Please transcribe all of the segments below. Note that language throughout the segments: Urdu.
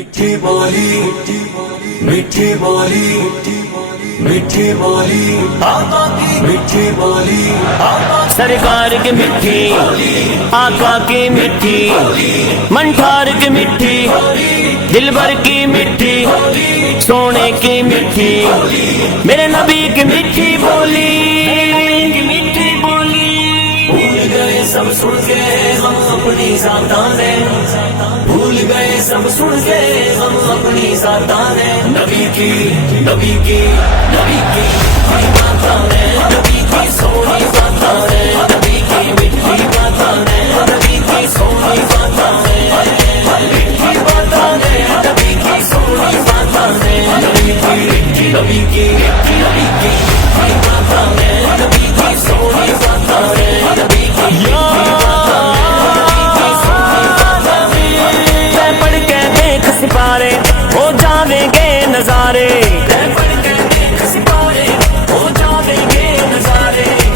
میٹھی بولی میٹھی بولی میٹھی بولی آقا کی میٹھی بولی سرکار کی میٹھی آقا کی میٹھی منٹھار کی میٹھی دلبر کی میٹھی سونے کی میٹھی میرے نبی کی میٹھی بولی میٹھی بولی بھول گئے سب سن کے ہم اپنی ذاتانے بھول گئے سب سن کے ہم اپنی ذاتانے نبی کی نبی کی نبی کی باتانے نبی کی سونی باتانے نبی کی میٹھی باتانے نبی کی سونی باتانے میٹھی باتانے نبی کی سونی باتانے نبی کی نبی کی نبی کی باتانے نبی کی سونی باتانے نبی کی پڑھ کے دیکھ سپارے ہو جاویں گے نظارے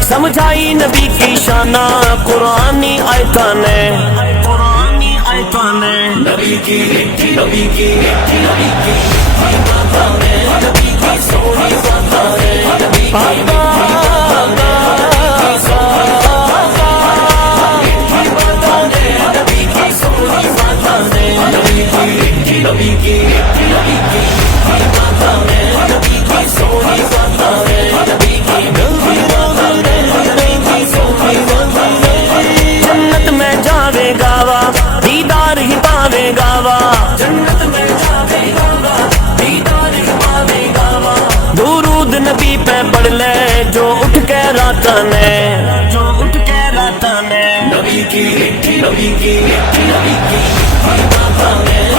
سمجھائی نبی کی شانہ قرآنی آیتاں نے نبی کی نبی کی نبی کی باتانے نبی کی سونی باتانے نبی کی نبی کی نبی کی باتانے نبی کی سونی باتانے نبی کی جنت میں جاوے گاوا دیدار ہی پاوے گاوا جنت میں جاوے گاوا دیدار ہی پاوے گاوا درود نبی پہ پڑھ لے جو اٹھ کے راتاں نے نبی کی نبی کی نبی کی باتانے